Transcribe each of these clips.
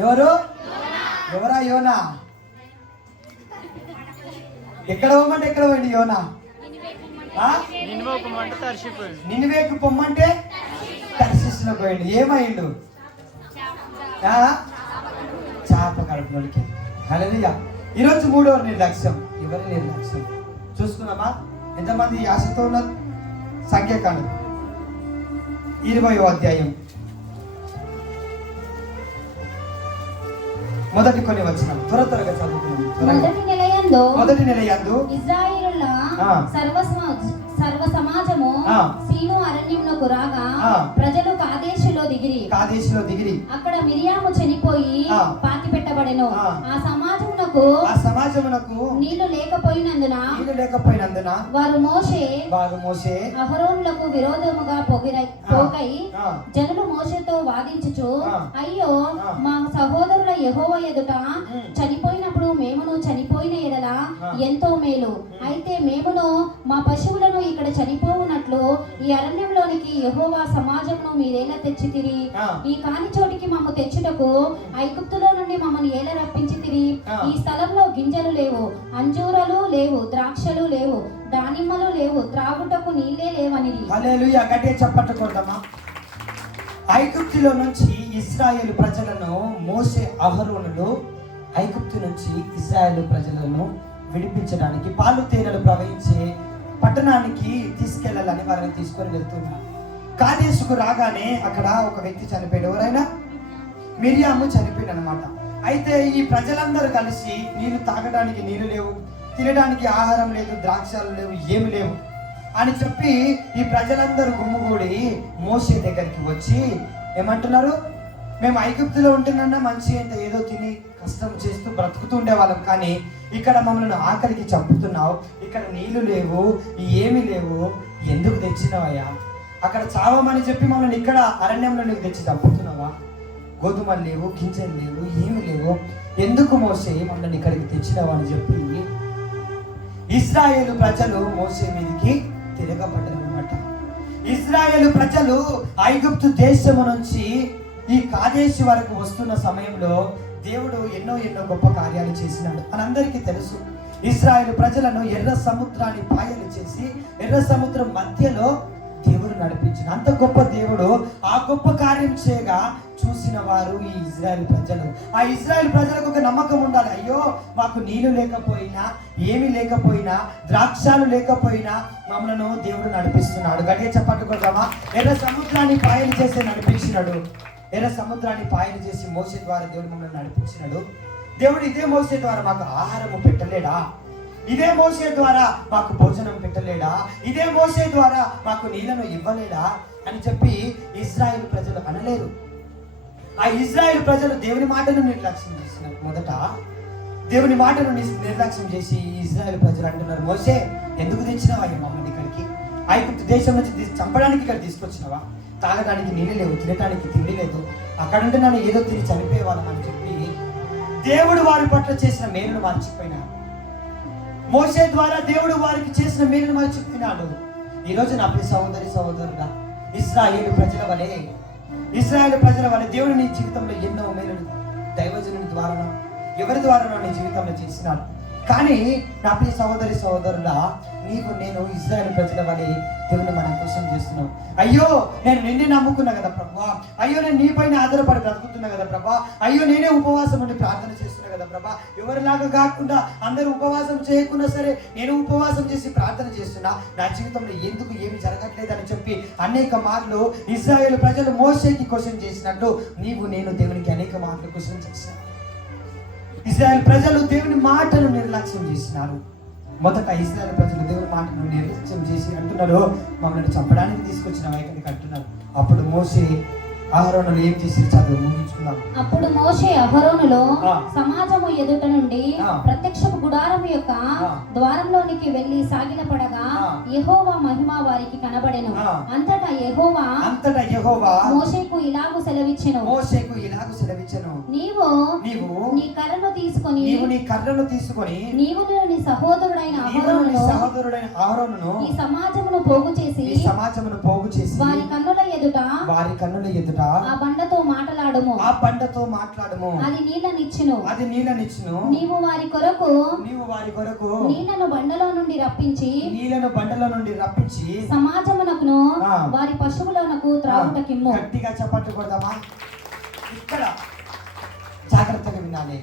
ఎవరు? ఎవరా యోనా? ఎక్కడ పోమంటే ఎక్కడ పోయింది యోనా? నినివేకు పొమ్మంటే తర్షీసులో పోయిండు. ఏమైండు? చేప కడుపులోకి. హల్లెలూయా. ఈరోజు మూడవ నిర్లక్ష్యం. ఎవరి నిర్లక్ష్యం చూసుకున్నామా? ఎంతమంది ఆశతో ఉన్నారు? సంఖ్యాకాండం 20వ అధ్యాయం మొదటి కొన్ని వచనం త్వరగా చదువుకున్నాం. మొదటి నెల యందు ఇశ్రాయేలుల సర్వ సమాజము సీను అరణ్యమునకు రాగా ప్రజలు కాదేశులో దిగిరి. అక్కడ మిరియాము చనిపోయి పాతి పెట్టబడెను. ఆ సమాజమునకు నీళ్లు లేకపోయినందున వారు మోషే అహరోనులకు విరోధముగా పోకై జనులు మోషేతో వాదించుచు, అయ్యో మా సహోదరుల యెహోవా ఎదుట చనిపోయినప్పుడు మేమును చనిపోయిన ఎడల ఎంతో మేలు. అయితే మేమును మా పశువులను ఇక్కడ చనిపోవునట్లు ఈ అరణ్యంలోనికి యెహోవా సమాజమును మీరేలా తెచ్చితిరి? ఈ కాని చోటికి మమ్ము తెచ్చుటకు ఐగుప్తులో నుండి మమ్మల్ని ఏలా రప్పించితిరి? ఈ స్థలంలో గింజలు లేవు, అంజూరాలు లేవు, ద్రాక్షలు లేవు, దానిమ్మలు లేవు, త్రాగుటకు నీళ్ళే లేవనిది. హల్లెలూయా. గట్టిగా చప్పట్లు కొడదామా? ఐగుప్తులో నుంచి ఇశ్రాయేలు ప్రజలను మోషే అహరోనులు ఐగుప్తు నుంచి ఇశ్రాయేలు ప్రజలను విడిపించడానికి పాలు తేనెలు ప్రవహించే పట్టణానికి తీసుకెళ్లాలని వారిని తీసుకొని వెళ్తున్నారు. కాదేశుకు రాగానే అక్కడ ఒక వ్యక్తి చనిపోయాడు. ఎవరైనా? మిరియాము చనిపోయాడు అనమాట. అయితే ఈ ప్రజలందరూ కలిసి నీళ్లు తాగడానికి నీళ్లు లేవు, తినడానికి ఆహారం లేదు, ద్రాక్షాలు లేవు, ఏమి లేవు అని చెప్పి ఈ ప్రజలందరూ గుమ్ముగూడి మోషే దగ్గరికి వచ్చి ఏమంటున్నారు? మేము ఐగుప్తులో ఉంటున్నా మంచి అంటే ఏదో తిని కష్టం చేస్తూ బ్రతుకుతూ ఉండేవాళ్ళం, కానీ ఇక్కడ మమ్మల్ని ఆకలికి చంపుతున్నావు, ఇక్కడ నీళ్లు లేవు, ఏమి లేవు, ఎందుకు తెచ్చినావయ్యా? అక్కడ చావమని చెప్పి మమ్మల్ని ఇక్కడ అరణ్యంలో నీకు తెచ్చి చంపుతున్నావా? గోధుమలు లేవు, గింజలు లేవు, ఏమి లేవు, ఎందుకు మోసే మమ్మల్ని ఇక్కడికి తెచ్చినావా అని చెప్పి ఇశ్రాయేలు ప్రజలు మోసే మీదకి తిరగబడ్డారు అన్నమాట. ఇశ్రాయేలు ప్రజలు ఐగుప్తు దేశము నుంచి ఈ కాదేశు వరకు వస్తున్న సమయంలో దేవుడు ఎన్నో గొప్ప కార్యాలు చేసినాడు. మనందరికీ తెలుసు. ఇశ్రాయేలు ప్రజలను ఎర్ర సముద్రాన్ని పాయలు చేసి ఎర్ర సముద్రం మధ్యలో దేవుడు నడిపించిన అంత గొప్ప దేవుడు ఆ గొప్ప కార్యం చేయగా చూసిన వారు ఈ ఇజ్రాయెల్ ప్రజలు. ఆ ఇజ్రాయెల్ ప్రజలకు ఒక నమ్మకం ఉండాలి. అయ్యో మాకు నీళ్లు లేకపోయినా, ఏమి లేకపోయినా, ద్రాక్షాలు లేకపోయినా మమ్మల్ని దేవుడు నడిపిస్తున్నాడు. గట్టిగా చప్పట్లు కొడదామా? ఎర్ర సముద్రాన్ని పాయలు చేసి నడిపించినాడు. ఎర్ర సముద్రాన్ని పాయలు చేసి మోసే ద్వారా దేవుడు మమ్మల్ని నడిపించినాడు. దేవుడు ఇదే మోసే ద్వారా మాకు ఆహారము పెట్టలేడా? ఇదే మోసే ద్వారా మాకు భోజనం పెట్టలేడా? ఇదే మోసే ద్వారా మాకు నీళ్లను ఇవ్వలేడా అని చెప్పి ఇశ్రాయేలు ప్రజలు అనలేరు. ఆ ఇశ్రాయేలు ప్రజలు దేవుని మాటను నిర్లక్ష్యం చేసినారు. మొదట దేవుని మాటను నిర్లక్ష్యం చేసి ఇశ్రాయేలు ప్రజలు అంటున్నారు, మోసే ఎందుకు తెచ్చినావా మమ్మల్ని ఇక్కడికి? ఐగుప్తు దేశం నుంచి చంపడానికి ఇక్కడ తీసుకొచ్చినావా? తాగడానికి నీళ్ళు లేవు, తినడానికి తిండి లేదు, అక్కడుంటే నన్ను ఏదో తిని చనిపోయేవాళ్ళం అని చెప్పి దేవుడు వారి పట్ల చేసిన మేలును మర్చిపోయినారు. మోసే ద్వారా దేవుడు వారికి చేసిన మేలును మర్చిపోయినాడు. ఈరోజు నా ప్రియ సహోదరుడా, ఇశ్రాయేలు ప్రజల వలె దేవుడు నీ జీవితంలో ఎన్నో మేలులు దైవజనుని ద్వారా ఎవరి ద్వారా నీ జీవితంలో చేసినాడు. కానీ నా ప్రియ సహోదరుడా, నీకు నేను ఇశ్రాయేలు ప్రజల వలె దేవుని మనం కోసం చేస్తున్నావు. అయ్యో నేను నిన్నే నమ్ముకున్నా కదా ప్రభా, అయ్యో నేను నీ పైన ఆధారపడి బ్రతుకుతున్నా కదా ప్రభా, అయ్యో నేనే ఉపవాసం ఉండి ప్రార్థన చేస్తున్నా కదా ప్రభా, ఎవరిలాగా కాకుండా అందరూ ఉపవాసం చేయకుండా సరే నేను ఉపవాసం చేసి ప్రార్థన చేస్తున్నా, నా జీవితంలో ఎందుకు ఏమి జరగట్లేదు అని చెప్పి అనేక మార్లు ఇశ్రాయేలు ప్రజలు మోషేకి క్వశ్చన్ చేసినట్టు నీవు నేను దేవునికి అనేక మార్లు క్వశ్చన్ చేసినా. ఇశ్రాయేలు ప్రజలు దేవుని మాటను నిర్లక్ష్యం చేసినారు. మొదట ఇశ్రాయేలు ప్రజలు దేవుని మాటను నిర్లక్ష్యం చేసి అంటున్నారు, మమ్మల్ని చంపడానికి తీసుకొచ్చిన వైఖరికి అంటున్నారు. అప్పుడు మోషే అహరోనులు ఏం చేసి చదువు ముగించుకున్నాం. అప్పుడు మోషే అహరోనులో సమాజము ఎదుట నుండి ప్రత్యక్షపు గుడారము యొక్క ద్వారంలోనికి వెళ్లి సాగిలపడగా యెహోవా మహిమ వారికి కనబడెను. అంతటా యెహోవా మోషేకు ఇలాగు సెలవిచ్చెను, నీవు నీ కర్రను తీసుకొని నీవును నీ సహోదరుడైన అహరోనును ఈ సమాజమును పోగు చేసి వారి కన్నుల ఎదుట ఎదుట ఆ బండతో మాట్లాడము, ఆ బండతో మాట్లాడము, అది నీళ్ళనిచ్చును. నీవు వారి కొరకు నీళ్లను బండలో నుండి రప్పించి సమాజమునకును వారి పశువులకు త్రాగుటకిమ్ము. గట్టిగా చప్పట్లు కొడదామా? ఇక్కడ జాగ్రత్తగా వినాలి.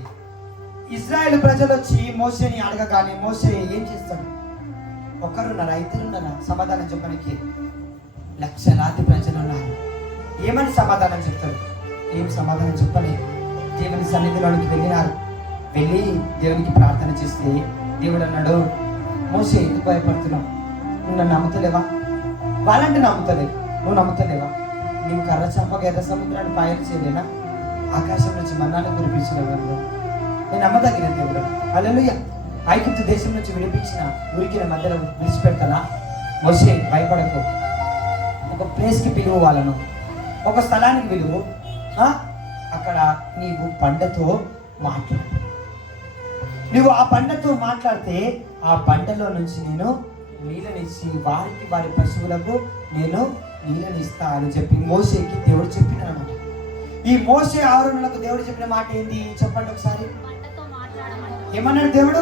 ఇశ్రాయేలు ప్రజలు వచ్చి మోషేని అడగగానే మోషే ఏం చేస్తాడు? ఒకరున్నారా, ఇద్దరున్నారా? సమాధానం చెప్పడానికి లక్షలాది ప్రజలు ఉన్నారు. ఏమని సమాధానం చెప్తారు? ఏం సమాధానం చెప్పని దేవుని సన్నిధిలోనికి వెళ్ళినారు. వెళ్ళి దేవునికి ప్రార్థన చేస్తే దేవుడు అన్నాడు, మోషే ఎందుకు భయపడుతున్నావు? నువ్వు నన్ను నమ్ముతలేవా? వాళ్ళంటే నమ్ముతలేవు, నువ్వు నమ్ముతలేవా? నీవు కర్ర చంపగా ఎర్ర సముద్రాన్ని పాయలు చేయలేనా? ఆకాశం నుంచి మన్నాను కురిపించిన నేను నమ్మదగిన దేవుడు. హల్లెలూయా. ఐగుప్తు దేశం నుంచి విడిపించిన ఉరికిన మధ్యలో విడిచిపెడతానా? మోషే భయపడకు, ఒక ప్లేస్కి పిలువు, వాళ్ళను ఒక స్థలానికి పిలువు, అక్కడ నీవు బండతో మాట్లాడు. నువ్వు ఆ బండతో మాట్లాడితే ఆ బండలో నుంచి నేను నీళ్ళనిచ్చి వారికి వారి పశువులకు నేను నీళ్ళనిస్తా అని చెప్పి మోషేకి దేవుడు చెప్పినాడు. ఈ మోషే ఆరోనులకు దేవుడు చెప్పిన మాట ఏంటి చెప్పండి ఒకసారి. ఏమన్నాడు దేవుడు?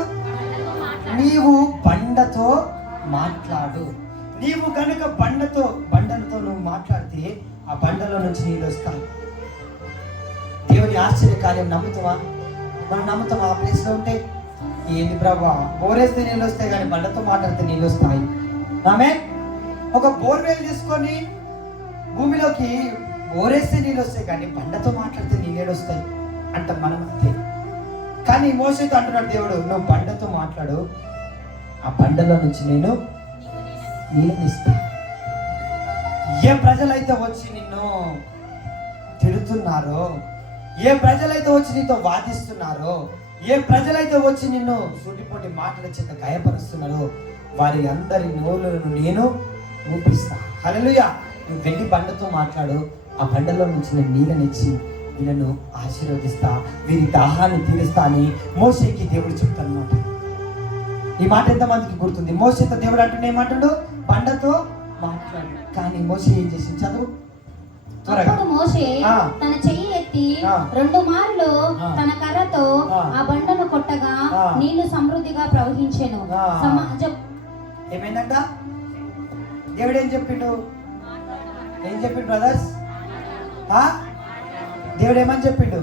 నీవు బండతో మాట్లాడు. నీవు కనుక బండలతో నువ్వు మాట్లాడితే ఆ బండలో నుంచి నీళ్ళు వస్తాయి. దేవుని ఆశ్చర్య కార్యం నమ్ముతావా? మనం నమ్ముతాం ఆ ప్లేస్ లో ఉంటే? ఏంది ప్రభా, బోరేస్తే నీళ్ళు వస్తాయి కానీ బండతో మాట్లాడితే నీళ్ళు వస్తాయి. ఆమె ఒక బోర్వేల్ తీసుకొని భూమిలోకి బోరేస్తే నీళ్ళు వస్తాయి కానీ బండతో మాట్లాడితే నీళ్ళు వస్తాయి అంట మనం అంతే. కానీ మోషేతో అంటున్నాడు దేవుడు, నువ్వు బండతో మాట్లాడు, ఆ బండలో నుంచి నేను నీళ్ళనిస్తా. ఏ ప్రజలైతే వచ్చి నిన్ను తిడుతున్నారో, ఏ ప్రజలైతే వచ్చి నీతో వాదిస్తున్నారో, ఏ ప్రజలైతే వచ్చి నిన్ను సూటిపోటి మాటల చేత గాయపరుస్తున్నారో వారి అందరి నోళ్ళను నేను ఊపిస్తా. హల్లెలూయా. నువ్వు వెళ్ళి బండతో మాట్లాడు, ఆ బండలో నుంచి నేను నీళ్ళనిచ్చి వీళ్ళను ఆశీర్వదిస్తా, వీరి దాహాన్ని తీరుస్తా అని మోషేకి దేవుడు చెప్తానమాట. ఈ మాట ఎంతమందికి గుర్తుంది? మోషేతో దేవుడు అంటున్నా ఏమంటాడు? బండతో మాట్లాడు. కానీ మోషే ఏం చేసింది? చదువు త్వరగా. అప్పుడు మోషే తన చెయ్యి ఎత్తి 2 మార్లు తన కర్రతో ఆ బండను కొట్టగా నీళ్లు సమృద్ధిగా ప్రవహించెను. ఏమైందంట? దేవుడు ఏం చెప్పిండు? బ్రదర్స్? దేవుడు ఏమని చెప్పిండు?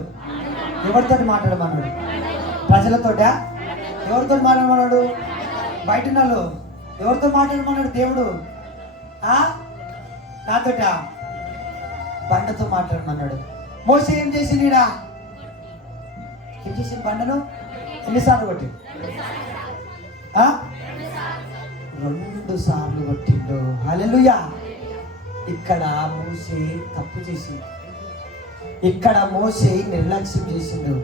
ఎవరితో మాట్లాడమన్నాడు? ప్రజలతోటా? ఎవరితో మాట్లాడమన్నాడు? బయట ఉన్నాడు. ఎవరితో మాట్లాడమన్నాడు దేవుడు? నాతోట బండతో మాట్లాడమన్నాడు. మోషే ఏం చేసిండా? ఏం చేసింది? బండను ఎన్నిసార్లు కొట్టి? 2 సార్లు కొట్టిండు. హల్లెలూయా. ఇక్కడ మోషే తప్పు చేసిండు. ఇక్కడ మోషే నిర్లక్ష్యం చేసిండు.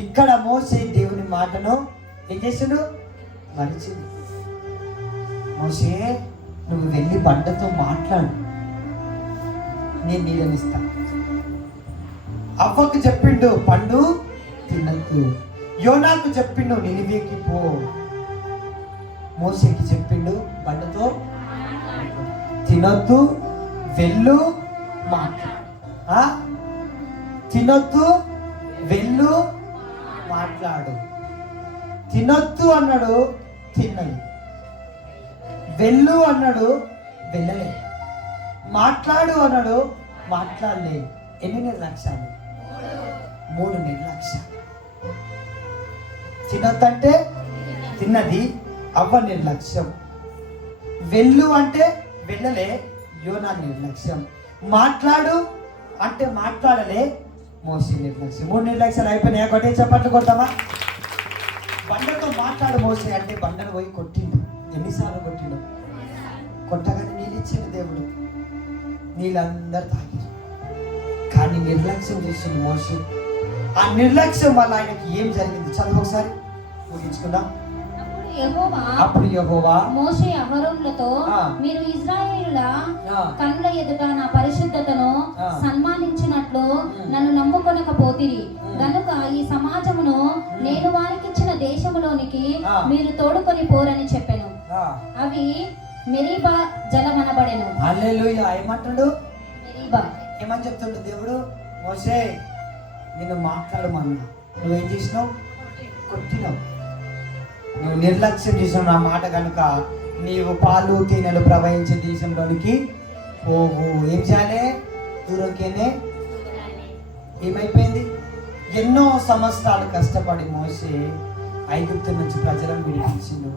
ఇక్కడ మోషే దేవుని మాటను ఏం చేసిండు? మరిచిండు. మోషే నువ్వు వెళ్ళి బండతో మాట్లాడు, నేను నీళ్ళనిస్తా. అవ్వకు చెప్పిండు పండు తినద్దు. యోనాకు చెప్పిండు నినివేకి పో. మోషేకి చెప్పిండు బండతో తినొద్దు, వెళ్ళు మాట్లాడు. తినొద్దు, వెళ్ళు మాట్లాడు. తినొద్దు అన్నాడు, తిన్నది. వెళ్ళు అన్నాడు, వెళ్ళలే. మాట్లాడు అన్నాడు, మాట్లాడలే. ఎన్ని నిర్లక్ష్యాలు? 3 నిర్లక్ష్యాలు. తినొద్దంటే తిన్నది, అవ్వ నిర్లక్ష్యం. వెళ్ళు అంటే వెళ్ళలే, యోనా నిర్లక్ష్యం. మాట్లాడు అంటే మాట్లాడలే, మోషే నిర్లక్ష్యం. 3 నిర్లక్ష్యాలు అయిపోయినాయి. ఒకటే చప్పట్లు కొడతామా? బండతో మాట్లాడు మోషే అంటే బండను పోయి కొట్టిండు. ఎన్నిసార్లు కొట్టిండు? కొట్టగానే నీళ్ళు ఇచ్చిండు దేవుడు. నీళ్ళందరూ తాగిరు. కానీ నిర్లక్ష్యం చేసిండు మోషే. ఆ నిర్లక్ష్యం వల్ల ఆయనకి ఏం జరిగింది? చదువు ఒకసారి ముగించుకుందాం. అప్పుడు యెహోవా మోషే అహరోనులతో, మీరు ఇశ్రాయేలుల కన్నుల ఎదుట నా పరిశుద్ధతను సన్మానించినట్లు నన్ను నమ్ముకొనకపోతిరి గనుక ఈ సమాజమును నేను వారికిచ్చిన దేశములోనికి మీరు తోడుకొని పోరని చెప్పెను. అవి మెరీబా జలమనబడెను. హల్లెలూయా. ఏమంటాడు? మెరీబా ఏమని చెప్తుండు దేవుడు? మోసే నిన్ను మాట్లాడమన్నా, నువ్వేం చేసినావు? కొట్టినావు. నువ్వు నిర్లక్ష్యం చేసినావు నా మాట కనుక నీవు పాలు తేనెలు ప్రవహించే దేశంలోనికి పోవు. ఏం చేయాలి? దూరంకేనే. ఏమైపోయింది? ఎన్నో సంవత్సరాలు కష్టపడి మోసే ఐగుప్తు నుంచి ప్రజలను విడిపించిండు.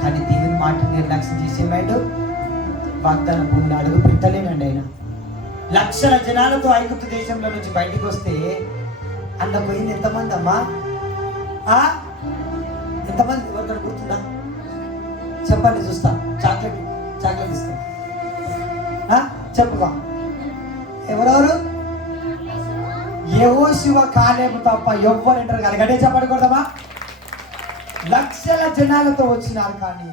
కానీ దేవుని మాట నిర్లక్ష్యం చేసేవాడు వాగ్దాన భూమిని అడుగు పెట్టలేనండి. ఆయన లక్షల జనాలతో ఐగుప్తు దేశంలో నుంచి బయటకు వస్తే అన్న పోయింది ఎంతమంది అమ్మా? ఎంతమంది? ఎవరికైనా గుర్తుందా? చెప్పండి, చూస్తా. చాక్లెట్ ఇస్తా. చెప్పుకో. ఎవరెవరు? యెహోషువ, కాలేబు తప్ప ఎవ్వరు ఎంటర్ కాదు. గట్టిగా చెప్పండి కొడదామా? లక్షల జనాలతో వచ్చినారు కానీ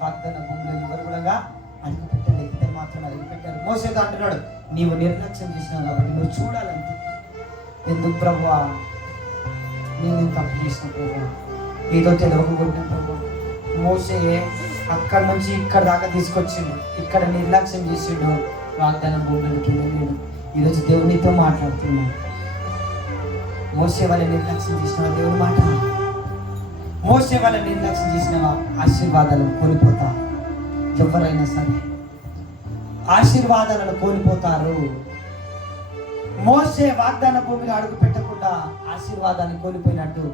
వాగ్దాన భూమిలో ఎవరు కూడా అడుగు పెట్టలేదు. ఇద్దరు మాత్రం అడుగు పెట్టారు. మోసేతో అంటున్నాడు, నీవు నిర్లక్ష్యం చేసినావు కాబట్టి నువ్వు చూడాలంటే. ఎందుకు ప్రభువా? నేను తప్పు చేసిన ప్రభు, ఏదో తెలియకుండా ప్రభు. మోసే అక్కడి నుంచి ఇక్కడ దాకా తీసుకొచ్చిండు, ఇక్కడ నిర్లక్ష్యం చేసిండు, వాగ్దాన భూమిలోకి వెళ్ళలేడు. ఈరోజు దేవునితో మాట్లాడుతున్నాడు. మోసే వాళ్ళ నిర్లక్ష్యం చేసిన దేవుని మాట, మోసే వాళ్ళ నిర్లక్ష్యం చేసిన ఆశీర్వాదాలను కోల్పోతా. ఎవరైనా సరే ఆశీర్వాదాలను కోల్పోతారు. మోసే వాగ్దాన భూమిలో అడుగు పెట్టకుండా ఆశీర్వాదాన్ని కోల్పోయినట్టు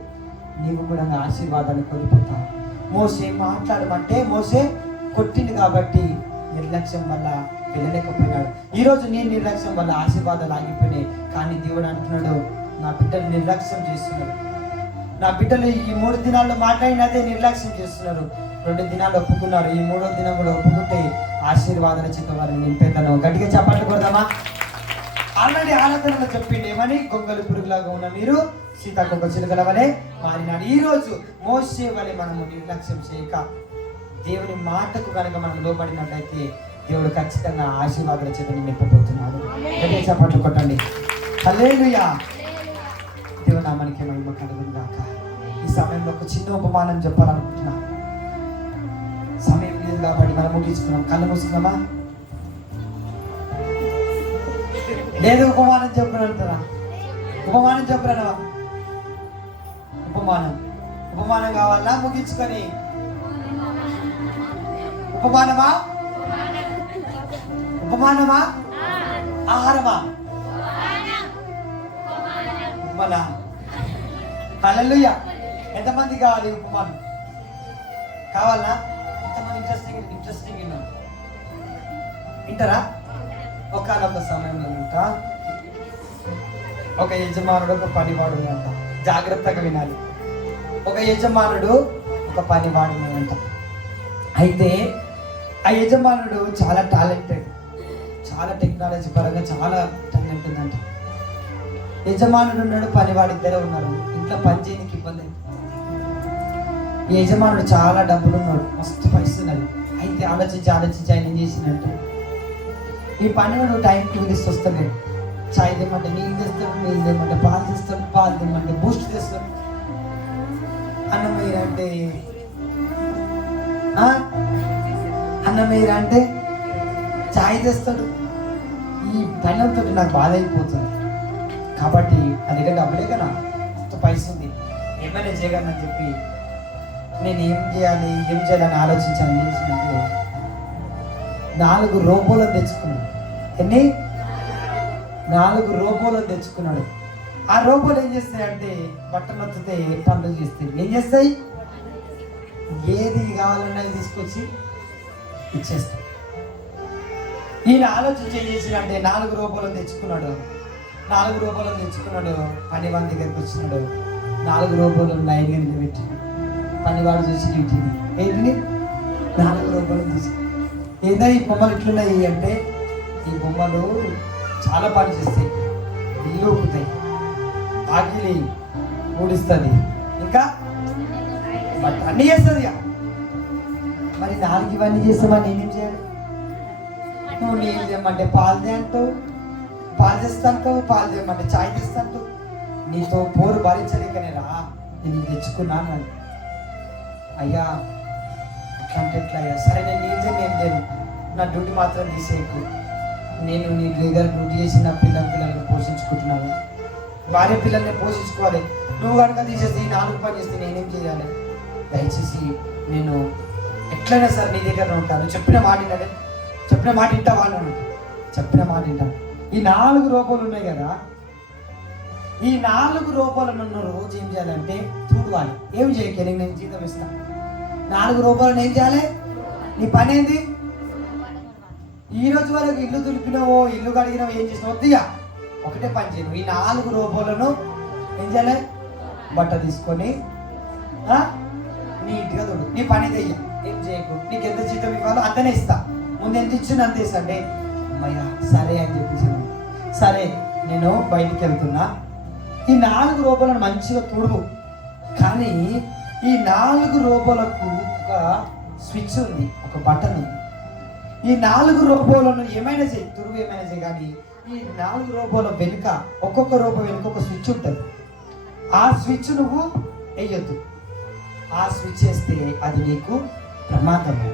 నీవు కూడా ఆశీర్వాదాన్ని కోల్పోతావు. మోసే మాట్లాడమంటే మోసే కొట్టింది కాబట్టి నిర్లక్ష్యం వల్ల వెళ్ళలేకపోయినాడు. ఈరోజు నీ నిర్లక్ష్యం వల్ల ఆశీర్వాదాలు ఆగిపోయినాయి. కానీ దేవుడు అంటున్నాడు, నా బిడ్డలు నిర్లక్ష్యం చేస్తున్నారు. నా బిడ్డలు ఈ 3 దినాల్లో మాట్లాడినదే నిర్లక్ష్యం చేస్తున్నారు. 2 దినాలు ఒప్పుకున్నారు, ఈ 3వ దినం కూడా ఒప్పుకుంటే ఆశీర్వాదాల చేత వారిని నింపేద్దాను. గట్టిగా చప్పట్లు కొడదామా? ఆల్రెడీ ఆరాధనలో చెప్పింది ఏమని? గొంగలి పురుగులాగా ఉన్న మీరు సీతాకొక చిలుకల వలె మారినాడు. ఈరోజు మోసే వలె మనము నిర్లక్ష్యం చేయక దేవుని మాటకు కనుక మనం లోబడినట్లయితే దేవుడు ఖచ్చితంగా ఆశీర్వాదాల చేత నింపబోతున్నాడు. గట్టిగా చప్పట్లు కొట్టండి. హల్లెలూయా. దేవుని నామానికి మహిమ కలుగును గాక. ఈ సమయంలో ఒక చిన్న ఉపమానం చెప్పాలనుకుంటున్నా. సమయం లేదు కాబట్టి మనం ముగించుకున్నాం. కళ్ళు మూసుకున్నామా? లేదు, ఉపమానం చెప్పనంటారా? ఉపమానం చెప్పరానవా? ఉపమానం కావాలా? ముగించుకొని ఉపమానమా? ఆహారమా? మన హల్లెలూయా. ఎంతమంది కావాలి ఉపమానం? కావాలా? ఎంతమంది ఇంట్రెస్టింగ్ వింటారా? ఒకనొక సమయంలో ఒక యజమానుడు ఒక పనివాడు అంట. జాగ్రత్తగా వినాలి. ఒక యజమానుడు ఒక పనివాడు అంట. అయితే ఆ యజమానుడు చాలా టాలెంటెడ్, చాలా టెక్నాలజీ పరంగా చాలా టాలెంట్ ఉందంట. యజమానుడు ఉన్నాడు, పనివాడు ఇద్దరే ఉన్నారు. ఇంట్లో పని చేయడానికి ఇబ్బంది. ఈ యజమానుడు చాలా డబ్బులు ఉన్నాడు, మస్తు పైస్తున్నది. అయితే ఆలోచించి ఆయన ఏం చేసిందంటే, ఈ పనివాడు టైంకి పిలిచి వస్తాడు. చాయ్ తెమ్మంటే నీళ్ళు తెస్తాడు, నీళ్ళు తెమ్మంటే పాలు తెస్తాడు, పాలు తెమ్మంటే బూస్ట్ తెస్తాడు. అన్నం వేయరంటే చాయ్ తెస్తాడు. ఈ పనితో నాకు బాధ అయిపోతుంది. కాబట్టి నా దగ్గర డబ్బులే కదా, పైసలు ఉంది, ఏమైనా చేయగలనని చెప్పి నేను ఏం చేయాలని ఆలోచించాను. ఏం చేసినట్టు 4 రోబోలను తెచ్చుకున్నాడు. ఎన్ని? 4 రోబోలను తెచ్చుకున్నాడు. ఆ రోబోలు ఏం చేస్తాయంటే బట్టలు నొత్తితే పనులు చేస్తాయి. ఏం చేస్తాయి? ఏది కావాలన్నా తీసుకొచ్చి ఇచ్చేస్తాయి. ఈయన ఆలోచించి ఏం చేసినంటే 4 రోబోలను తెచ్చుకున్నాడు. 4 రోబోలను తెచ్చుకున్నాడు. పనివాడి దగ్గరికి వచ్చినాడు. 4 రోబోలు లైన్గా నిలబెట్టి పనివాడు చూసి ఇంటిని ఏంటిని 4 రోబోలు చూసి ఏదో ఈ బొమ్మలు ఎట్లున్నాయి అంటే, ఈ బొమ్మలు చాలా పని చేస్తాయి. ఇల్లు ఊపుతాయి, ఆకిలి ఊడిస్తుంది, ఇంకా బట్ అన్నీ చేస్తుంది. మరి 4 ఇవన్నీ చేస్తామని నేనేం చేయాలి? నువ్వు నీళ్ళు తెమ్మంటే పాలు అంటావు, పాలు తెస్తాంటావు, పాలు తెమ్మంటే చాయ్ తెస్తాంటావు. నీతో పోరు భరించలేకనే రా నేను తెచ్చుకున్నాను. అయ్యా అట్లా అంటే ఎట్లా అయ్యా? సరే నేను నీళ్ళు నేను లేను, నా డ్యూటీ మాత్రం తీసేయకు, నేను నీ దగ్గర డ్యూటీ చేసి నా పిల్లలను పోషించుకుంటున్నాను, భార్య పిల్లల్ని పోషించుకోవాలి. నువ్వు కనుక తీసేసి 4 పని చేస్తే నేనేం చేయాలి? దయచేసి నేను ఎట్లయినా సరే నీ దగ్గర ఉంటాను, చెప్పిన మాట వింటాను, చెప్పిన మాట వింటా వాళ్ళను, చెప్పిన మాట వింటాను. ఈ 4 రూపాయలు ఉన్నాయి కదా, ఈ 4 రూపాయలను రోజు ఏం చేయాలంటే చూడవాలి. ఏం చేయకే, నేను జీతం ఇస్తాను. 4 రూపాయలను ఏం చేయాలి? నీ పని ఏంది? ఈ రోజు వరకు ఇల్లు దులిపినవో ఇల్లు కడిగినవో ఏం చేసినావు? వద్దిగా ఒకటే పని చేయను. ఈ 4 రూపాయలను ఏం చేయాలి? బట్ట తీసుకొని నీట్గా దుడు. నీ పని చెయ్య, ఏం చేయకు. నీకు ఎంత జీతం ఇవ్వాలో అంతనే ఇస్తా, ముందు ఎంత ఇచ్చింది అంతే ఇస్తా అంటే అమ్మయ్యా సరే అని చెప్పేసి, సరే నేను బయటికి వెళ్తున్నా, ఈ 4 రూపాయలను మంచిగా తుడువు. కానీ ఈ 4 రూపాయలకు ఒక స్విచ్ ఉంది, ఒక బటన్ ఉంది. ఈ 4 రూపాయలను ఏమైనా చేయి, తురుగు ఏమైనా చేయి, కానీ ఈ 4 రూపాయల వెనుక ఒక్కొక్క రూపాయి వెనుక ఒక స్విచ్ ఉంటుంది. ఆ స్విచ్ నువ్వు వేయొద్దు. ఆ స్విచ్ వేస్తే అది నీకు ప్రమాదమే.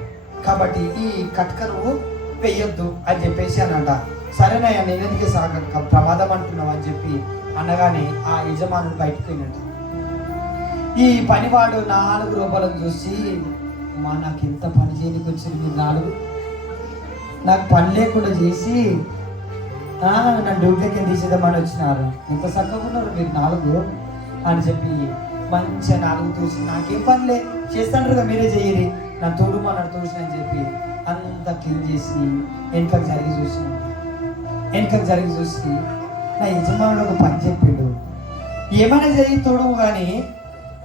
కాబట్టి ఈ కట్క నువ్వు వేయొద్దు అని చెప్పేసి అనంట. సరేనయ్యా నేను ఎందుకు ప్రమాదం అంటున్నావు అని చెప్పి అనగానే ఆ యజమానుడు బయటకు వెళ్ళినట్టు. ఈ పనివాడు 4 రూపాయలను చూసి, మా నాకు ఎంత పని చేయడానికి వచ్చింది మీరు 4, నాకు పని లేకుండా చేసి నా డ్యూటీకి తీసేద్దామని వచ్చినారు, ఎంత చక్కగా ఉన్నారు మీరు 4 అని చెప్పి మంచిగా 4 చూసి, నాకేం పనిలే చేస్తాను కదా మీరే చేయరి, నా తోడుమన్నాడు తోసిన అని చెప్పి అంతా క్లీన్ చేసి వెనుకకు జరిగి చూసి నా యజమానుడు ఒక పని చెప్పాడు, ఏమైనా జరిగి తోడువు కానీ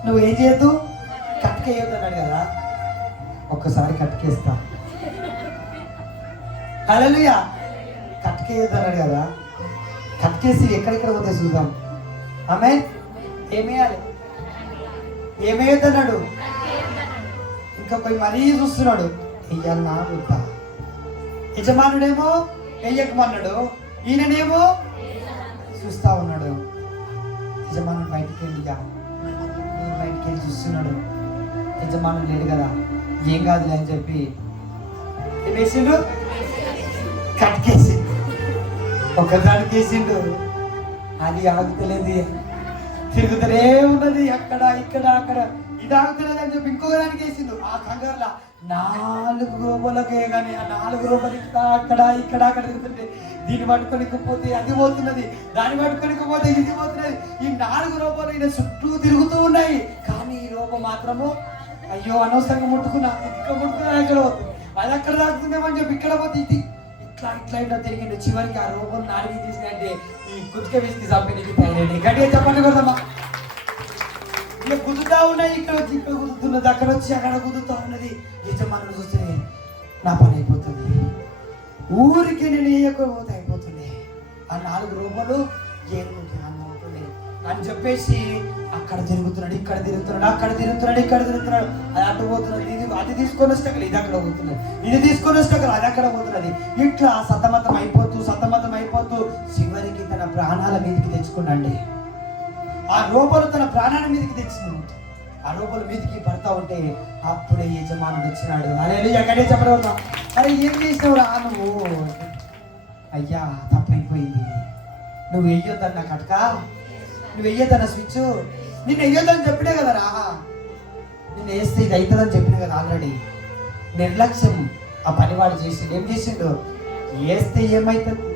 నువ్వు ఏం చేయొద్దు, కట్కేయొద్దు అన్నాడు కదా. ఒక్కసారి కట్కేస్తా, హల్లెలూయా. కట్కేయొద్దు అన్నాడు కదా, కట్కేసి ఎక్కడెక్కడ పోతే చూద్దాం. ఆమె ఏమేయొద్దు అన్నాడు, ఇంకా పోయి మరీ చూస్తున్నాడు, వెయ్యాలన్నా వద్దా. యజమానుడేమో వెయ్యకమన్నాడు, ఈయననేమో చూస్తా ఉన్నాడు. యజమానుడు బయటికి వెళ్ళి చూస్తున్నాడు, యజమానుడు లేడు కదా, ఏం కాదులే అని చెప్పి వేసిండు, కట్కేసి ఒకదానికి వేసిండు. అది ఆగుతలేదు, తిరుగుతూనే ఉన్నది, అక్కడ ఇక్కడ అక్కడ, ఇది ఆగుతలేదు అని చెప్పి ఇంకొక దానికి వేసిండు. ఆ కంగారులా 4 రూపాయలకే కానీ ఆ 4 రూపాయలు అక్కడ ఇక్కడ అక్కడ తిరుగుతుంటే దీన్ని పట్టుకోనికపోతే అది పోతున్నది, దాన్ని పట్టుకోనికపోతే ఇది పోతున్నది. ఈ 4 రూపాయలు ఈయన చుట్టూ తిరుగుతూ ఉన్నాయి, కానీ ఈ రూపం మాత్రము అయ్యో అనవసరంగా ముట్టుకున్నా, ఇక్కడ ముట్టుకున్నా ఇక్కడ పోతుంది, అది అక్కడ తాగుతుందేమని చెప్పి ఇక్కడ పోతే ఇది ఇట్లా ఇట్లా ఇట్లా తిరిగిండు. చివరికి ఆ రూపం 4 తీసినంటే ఈ కుతిక వేసి చంపేది తయారైంది. గట్టిగా చెప్పండి కదమ్మా. ఇక కుదుతా ఉన్నాయి, ఇక్కడ వచ్చి ఇక్కడ కుదుతున్నది, అక్కడ వచ్చి అక్కడ కుదుతా ఉన్నది. యజమానుడు చూస్తే నా పని అయిపోతుంది, ఊరికి నేను వేయకపోతే అయిపోతుంది, ఆ 4 రూపాయలు ఏముంటుంది అని చెప్పేసి అక్కడ తిరుగుతున్నాడు, ఇక్కడ తిరుగుతున్నాడు, అక్కడ తిరుగుతున్నాడు, ఇక్కడ తిరుగుతున్నాడు, అది అడ్డు పోతున్నది, ఇది అది తీసుకొని వస్తే ఇది అక్కడ పోతున్నది, ఇది తీసుకొని వస్తే అది అక్కడ పోతున్నది. ఇట్లా సతమతం అయిపోతూ చివరికి తన ప్రాణాల మీదకి తెచ్చుకున్నాండి. ఆ రూపాయలు తన ప్రాణాల మీదకి తెచ్చింది. ఆ రూపాయలు మీదకి పడతా ఉంటే అప్పుడే యజమానుడు వచ్చినాడు. అరే ఎక్కడే చెప్పడం, అరే ఏం చేసినావు రా నువ్వు? అయ్యా తప్పైపోయింది, నువ్వు వెయ్యొద్దన్న కట్క, నువ్వు వెయ్యొద్దన్న స్విచ్, నిన్ను వెయ్యొద్దని చెప్పినే కదా రా, నిన్ను వేస్తే ఇది అవుతుందని చెప్పిన కదా ఆల్రెడీ. నిర్లక్ష్యం ఆ పనివాడు చేసిండు. ఏం చేసిండు? వేస్తే ఏమవుతుంది,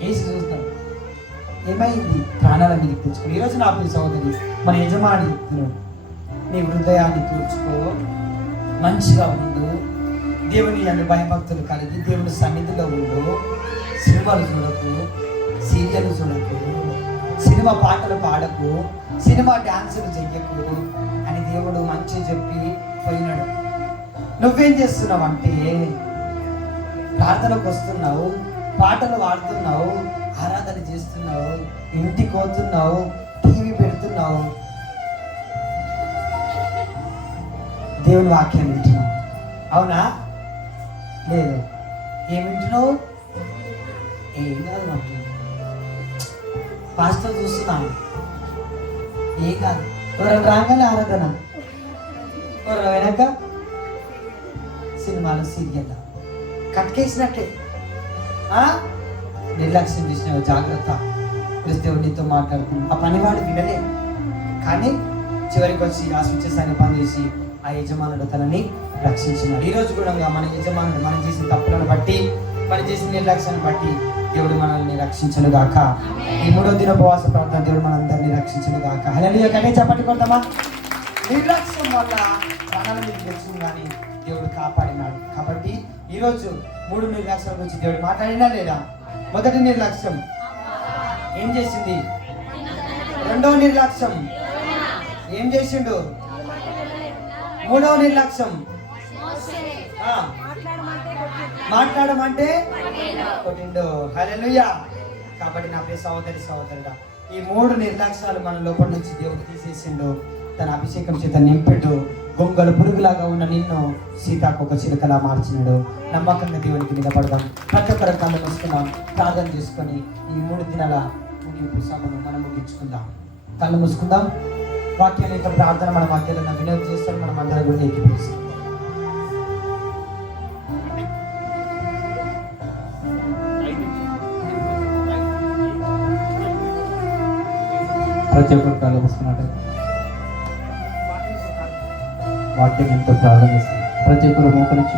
వేసి చూస్తాడు, ఏమైంది? ప్రాణాల మీదకి తెచ్చుకో. ఈరోజు నా ప్రియ సహోదరి, మన యజమాని చెప్తున్నాడు, నీ హృదయాన్ని తూర్చుకో, మంచిగా ఉండు, దేవుని అన్ని భయభక్తులు కలిగి దేవుని సన్నిధిలో ఉండు, సినిమాలు చూడకు, సీరియల్ చూడకు, సినిమా పాటలు పాడకు, సినిమా డాన్సులు చెయ్యకు అని దేవుడు మంచి చెప్పి పోయినాడు. నువ్వేం చేస్తున్నావు అంటే ప్రార్థనకు వస్తున్నావు, పాటలు పాడుతున్నావు, ఆరాధన చేస్తున్నావు, ఇంటికి పోతున్నావు, టీవీ పెడుతున్నావు, దేవుని వాక్యాన్ని వింటున్నావు. అవునా? లేదు. ఏం వింటున్నావు? ఏం కాదు అంటున్నావు. పాస్టర్ చూస్తున్నాను, ఏం కాదు. ఎవరైనా రాగానే ఆరాధన, ఎవరైనా వెనక సినిమాలు సీరియల్ కట్కేసినట్టే. ఆ? నిర్లక్ష్యం చేసినావు, జాగ్రత్త. క్రిస్తవుడు నీతో మాట్లాడుతున్నాడు. ఆ పనివాడు వినలే, కానీ చివరికి వచ్చి ఆ స్విచెస్ అని పని చేసి ఆ యజమానుడు తనని రక్షించినాడు. ఈ రోజు కూడా మన యజమానుడు మనం చేసిన తప్పులను బట్టి, మనం చేసిన నిర్లక్ష్యాన్ని బట్టి దేవుడు మనల్ని రక్షించను గాక. ఈ 3వ దిన ఉపవాస ప్రార్థన దేవుడు మనందరినీ రక్షించను గాక. హల్లెలూయా. కనే చెప్పండి కొడతామా? నిర్లక్ష్యం వల్ల ప్రాణాల మీద తెచ్చింది కానీ దేవుడు కాపాడినాడు. కాబట్టి ఈరోజు 3 నిర్లక్ష్యాల గురించి దేవుడు మాట్లాడినా లేదా? మొదటి నిర్లక్ష్యం ఏం చేసింది? 2వ నిర్లక్ష్యం ఏం చేసిండు? 3వ నిర్లక్ష్యం మాట్లాడమంటే కొట్టిండు. హల్లెలూయా. కాబట్టి నా ప్రియ సహోదరి సహోదరుడా, ఈ 3 నిర్లక్ష్యాలు మన లోపల నుంచి దేవుడు తీసేసిండు. తన అభిషేకం చేత నింపెట్టు గొంగలు పురుగులాగా ఉన్న నిన్ను సీతాకొక చిలుకలా మార్చినాడు. నమ్మకంగా దేవునికి నిలబడదాం. ప్రతి ఒక్కరు కళ్ళు మూసుకుందాం, ప్రార్థన చేసుకొని ఈ 3 దినాల ముగింపు సభను మనం ముగించుకుందాం. కళ్ళు మూసుకుందాం. వాక్యం యొక్క ప్రార్థన మన మధ్యలో వినోదం చేస్తాం. మనం అందరం కూడా ఏకీపిస్తాం. ప్రతి ఒక్కరు కళ్ళు మూసుకున్నట్టు వాక్యం ఎంతో ప్రార్థన చేస్తాం. ప్రతి ఒక్కరు మోకరించి